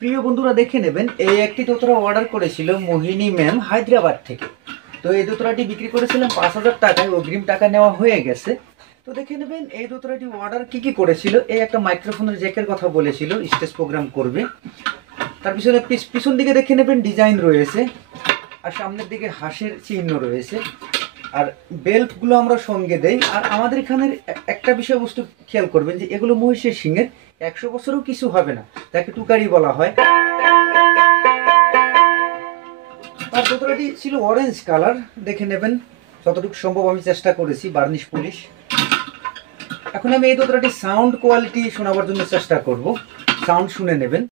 প্রিয় বন্ধুরা দেখে নেবেন, এই একটি দোতরা অর্ডার করেছিল মোহিনী ম্যাম হায়দ্রাবাদ থেকে। তো এই দোতরাটি বিক্রি করেছিলাম 5,000 টাকায়, অগ্রিম টাকা নেওয়া হয়ে গেছে। তো দেখে নেবেন এই দোতরাটি অর্ডার কি করেছিল। এই একটা মাইক্রোফোনের জ্যাকের কথা বলেছিল, স্টেজ প্রোগ্রাম করবে। তার পিছনে পিছন দিকে দেখে নেবেন ডিজাইন রয়েছে, আর সামনের দিকে হাঁসের চিহ্ন রয়েছে। আর বেল্টগুলো আমরা সঙ্গে দেই। আর আমাদের এখানের একটা বিষয়বস্তু খেয়াল করবেন যে এগুলো মহিষের সিংহের, 100 বছরও কিছু হবে না, তাকে টুকারি বলা হয়। তার দোতরাটি ছিল অরেঞ্জ কালার, দেখে নেবেন যতটুকু সম্ভব আমি চেষ্টা করেছি, বার্নিশ পলিশ। এখন আমি এই দোতরাটি সাউন্ড কোয়ালিটি শোনাবার জন্য চেষ্টা করব, সাউন্ড শুনে নেবেন।